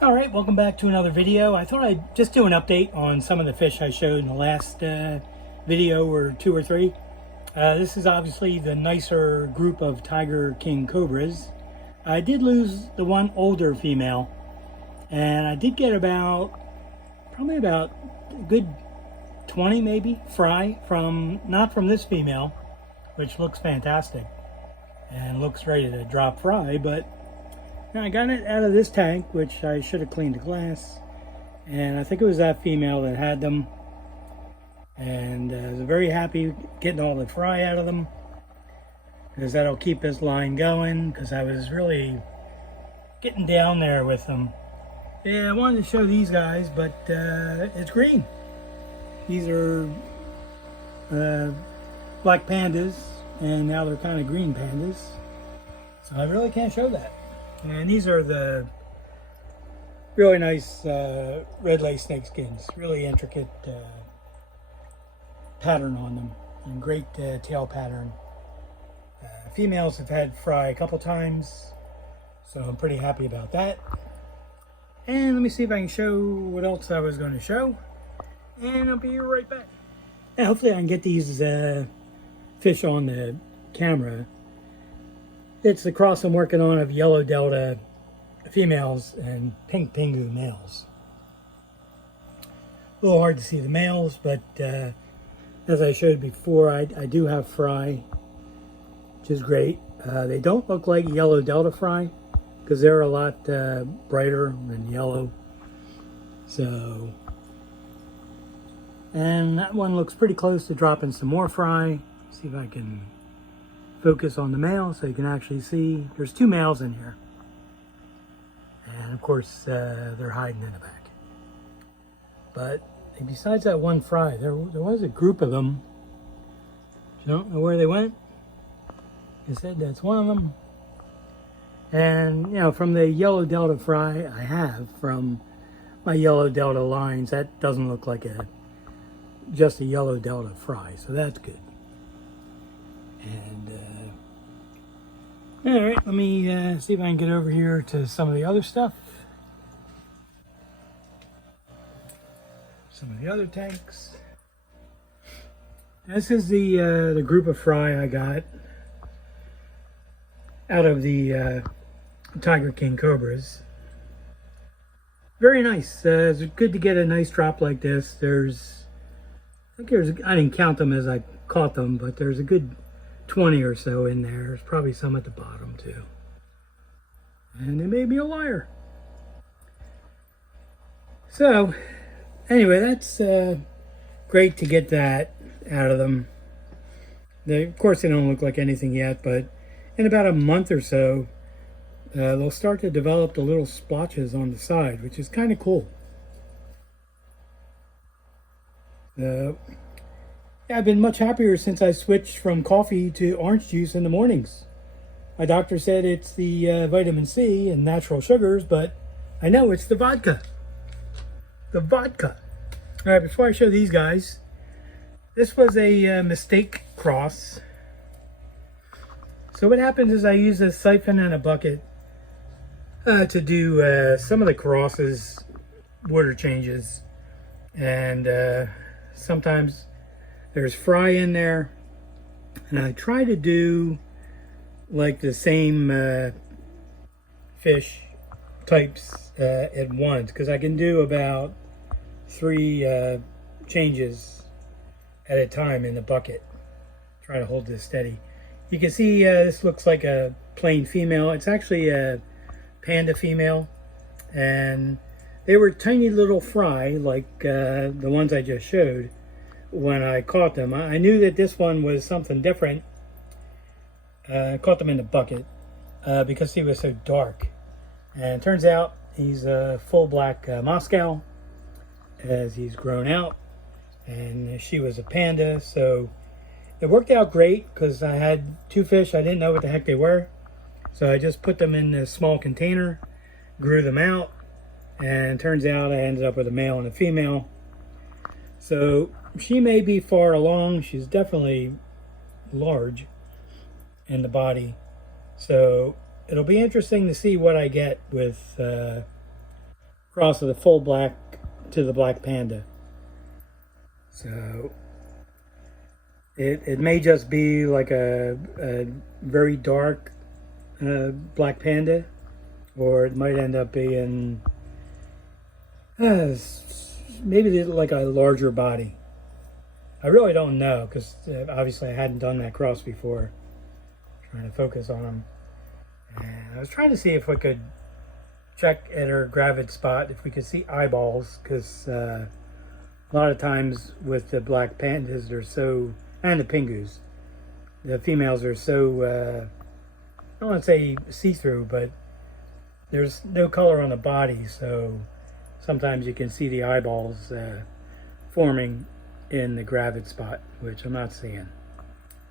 All right, welcome back to another video. I thought I'd just do an update on some of the fish I showed in the last video, or two or three. This is obviously the nicer group of Tiger King Cobras. I did lose the one older female, and I did get probably about a good 20 maybe fry not from this female, which looks fantastic and looks ready to drop fry, but now I got it out of this tank, which I should have cleaned the glass, and I think it was that female that had them, and I was very happy getting all the fry out of them, because that'll keep this line going, because I was really getting down there with them. Yeah, I wanted to show these guys, but it's green. These are black pandas, and now they're kind of green pandas, so I really can't show that. And these are the really nice red lace snakeskins. Really intricate pattern on them, and great tail pattern. Females have had fry a couple times, so I'm pretty happy about that. And let me see if I can show what else I was going to show, and I'll be right back. And hopefully I can get these fish on the camera. It's the cross I'm working on of yellow delta females and pink pingu males. A little hard to see the males, but as I showed before, I do have fry, which is great. They don't look like yellow delta fry, because they're a lot brighter than yellow. So, and that one looks pretty close to dropping some more fry. See if I can focus on the male so you can actually see. There's two males in here, and of course they're hiding in the back. But besides that one fry, there was a group of them. I don't know where they went. He said that's one of them. And you know, from the yellow delta fry I have from my yellow delta lines, that doesn't look like just a yellow delta fry, so that's good. And all right, let me see if I can get over here to some of the other stuff. Some of the other tanks. This is the group of fry I got out of the Tiger King Cobras. Very nice. It's good to get a nice drop like this. I didn't count them as I caught them, but there's a good 20 or so in there. There's probably some at the bottom too. And they made me a liar. So, anyway, that's great to get that out of them. Of course, they don't look like anything yet, but in about a month or so, they'll start to develop the little splotches on the side, which is kind of cool. I've been much happier since I switched from coffee to orange juice in the mornings. My doctor said it's the vitamin C and natural sugars, but I know it's the vodka. The vodka. All right, before I show these guys, this was a mistake cross. So what happens is I use a siphon and a bucket to do some of the crosses, water changes, and sometimes there's fry in there, and I try to do like the same fish types at once, because I can do about 3 changes at a time in the bucket. Try to hold this steady. You can see this looks like a plain female. It's actually a panda female, and they were tiny little fry like the ones I just showed when I caught them. I knew that this one was something different. I caught them in the bucket because he was so dark. And it turns out he's a full black Moscow as he's grown out. And she was a panda, so it worked out great because I had 2 fish. I didn't know what the heck they were. So I just put them in this small container, grew them out, and it turns out I ended up with a male and a female. So she may be far along. She's definitely large in the body. So it'll be interesting to see what I get with cross of the full black to the black panda. So it may just be like a very dark black panda, or it might end up being maybe like a larger body. I really don't know, because obviously I hadn't done that cross before. I'm trying to focus on them. And I was trying to see if we could check at her gravid spot if we could see eyeballs, because a lot of times with the black pandas, they're so, and the Pingus, the females are so, I don't want to say see-through, but there's no color on the body, so sometimes you can see the eyeballs forming in the gravid spot, which I'm not seeing,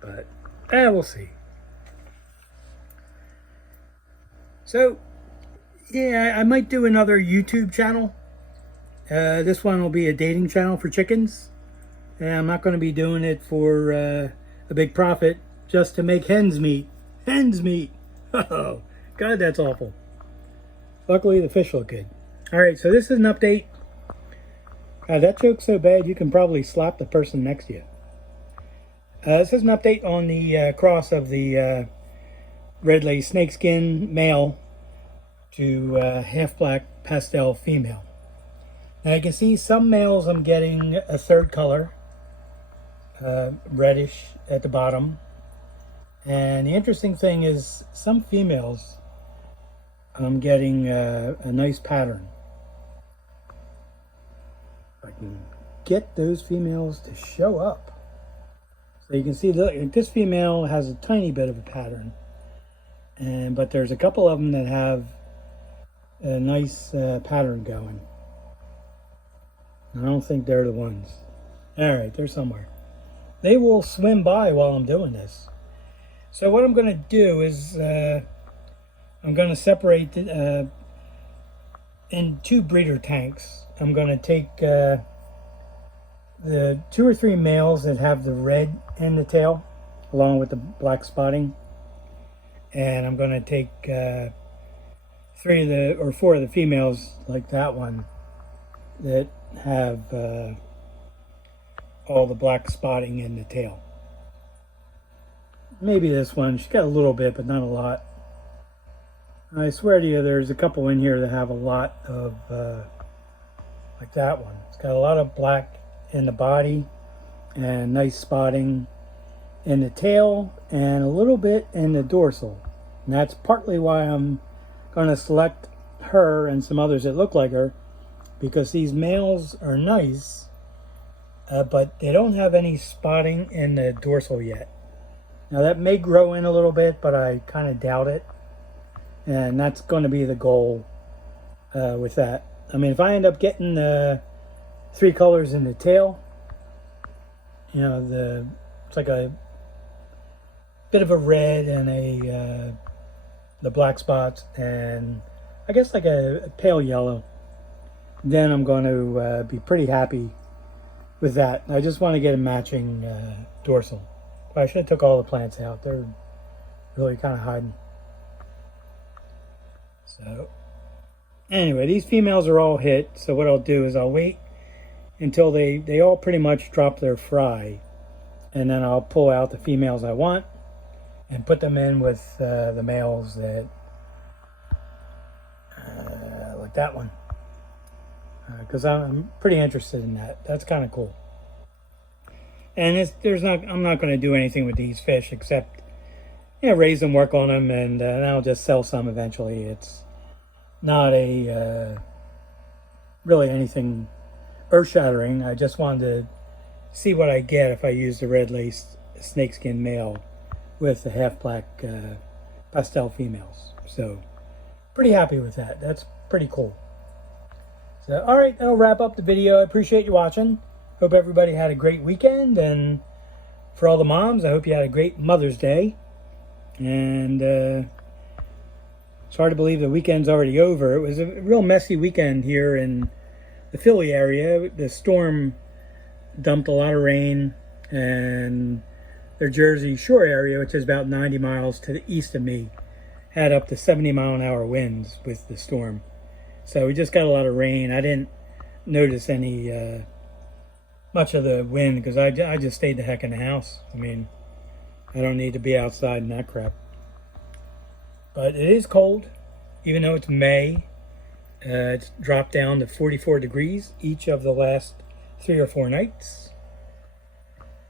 but we'll see. So yeah, I might do another YouTube channel. This one will be a dating channel for chickens, and I'm not going to be doing it for a big profit, just to make hens meat. Hens meat. Oh God, that's awful. Luckily the fish look good. All right, so this is an update. That joke's so bad you can probably slap the person next to you. This is an update on the cross of the red lace snakeskin male to half black pastel female. Now you can see some males I'm getting a third color, reddish at the bottom. And the interesting thing is some females I'm getting a nice pattern. I can get those females to show up. So you can see, look, this female has a tiny bit of a pattern, but there's a couple of them that have a nice pattern going. I don't think they're the ones. All right, they're somewhere. They will swim by while I'm doing this. So what I'm going to do is I'm going to separate in 2 breeder tanks. I'm going to take the 2 or 3 males that have the red in the tail, along with the black spotting, and I'm going to take 3 of the or 4 of the females, like that one, that have all the black spotting in the tail. Maybe this one, she's got a little bit, but not a lot. I swear to you, there's a couple in here that have a lot of, like that one. It's got a lot of black in the body and nice spotting in the tail and a little bit in the dorsal. And that's partly why I'm going to select her and some others that look like her, because these males are nice, but they don't have any spotting in the dorsal yet. Now that may grow in a little bit, but I kind of doubt it. And that's going to be the goal with that. I mean, if I end up getting 3 colors in the tail, you know, it's like a bit of a red and the black spots, and I guess like a pale yellow, then I'm going to be pretty happy with that. I just want to get a matching dorsal. I should have took all the plants out. They're really kind of hiding. So anyway, these females are all hit. So what I'll do is I'll wait until they all pretty much drop their fry, and then I'll pull out the females I want and put them in with the males that like that one, because I'm pretty interested in that. That's kind of cool. And I'm not going to do anything with these fish except, you know, raise them, work on them, and I'll just sell some eventually. It's not really anything earth-shattering. I just wanted to see what I get if I use the red lace snakeskin male with the half black pastel females. So pretty happy with that. That's pretty cool. So all right, that'll wrap up the video. I appreciate you watching. Hope everybody had a great weekend, and for all the moms, I hope you had a great Mother's Day. And it's hard to believe the weekend's already over. It was a real messy weekend here in the Philly area. The storm dumped a lot of rain, and their Jersey Shore area, which is about 90 miles to the east of me, had up to 70-mile-an-hour winds with the storm. So we just got a lot of rain. I didn't notice any much of the wind because I just stayed the heck in the house. I mean, I don't need to be outside in that crap. But it is cold, even though it's May. It's dropped down to 44 degrees each of the last 3 or 4 nights.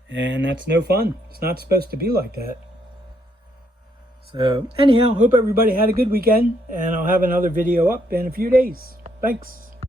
And that's no fun. It's not supposed to be like that. So anyhow, hope everybody had a good weekend, and I'll have another video up in a few days. Thanks.